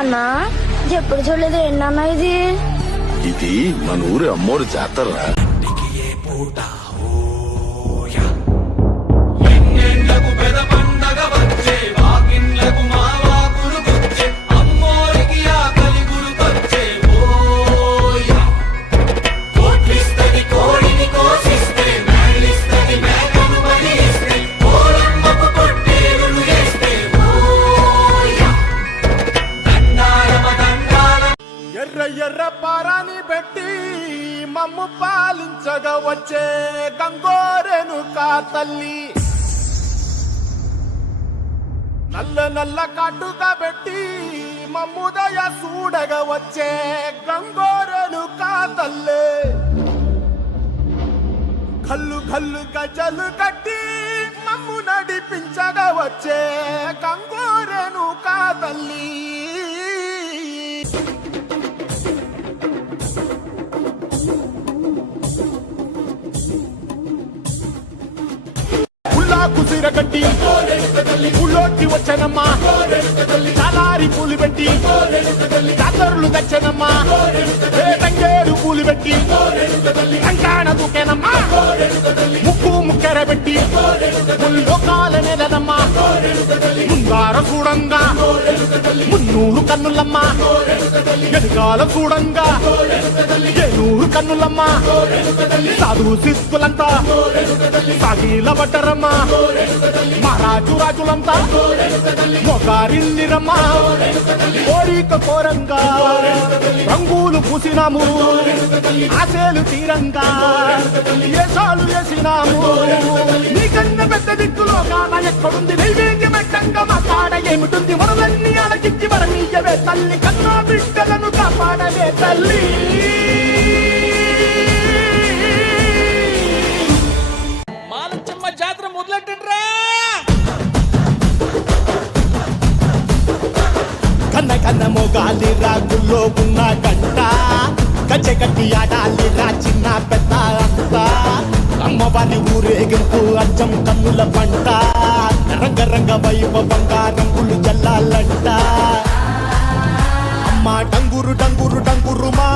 నాన్న ఎప్పుడు చూడలేదు ఏంటన్నా ఇది? ఇది మన ఊరి అమ్మోరు జాతర. ఎర్ర ఎర్ర పారాని పెట్టి మమ్ము పాలించగా వచ్చే గంగోరెను కా తల్లి, నల్ల నల్ల కాటుగా పెట్టి మమ్ముదయ చూడగా వచ్చే గంగోరెను కా తల్లి, కల్లు కల్లు గజలు కట్టి మమ్ము నడిపించగా వచ్చే గంగోరెను కా తల్లి. కుసిరగట్టి పుల్లోకి వచ్చనమ్మా, చాలారి పూలు పెట్టి జాతరులు తెచ్చనమ్మా, తంగేరు పూలు పెట్టి కంకాణ దూకేనమ్మా, ముక్కు ముక్కెర పెట్టి ముల్లోకాల నెలనమ్మా, ముంగార చూడంగా మున్నూరు కన్నులమ్మా, ఎదుగాల చూడంగా ఏనూరు కన్నులమ్మా, సాధు సిద్ధులంతా సాగిల బట్టరమ్మా, మహారాజు రాజులంతా మొగారిల్లిరమ్మా, కోరిక కోరంగా రంగులు పూసినాము, ఆశలు తీరంగా ఏసాలు వేసినాము, నీకన్నా పెద్ద దిక్కులో కాన ఎక్కడుంది నైవేద్యం ఎట్టంగా మా కాడ ఏమిటుంది, మనలన్నీ అలకిచ్చి వరనీయవే తల్లి, కన్నా బిడ్డలను కాపాడవే తల్లి. జాతర మొదలెట్టండిరా. కన్న కన్న మొగాలి రాగుల్లో ఉన్న గంట, గజ్జెగట్టి ఆడాలిరా చిన్న పెద్ద అంతా, అమ్మవారి ఊరేగింపు అచ్చం కన్నుల పంట, రంగరంగ వైభవంగా రంగులు జల్లాలంట, అమ్మ డంగురు డంగురు డంగురుమా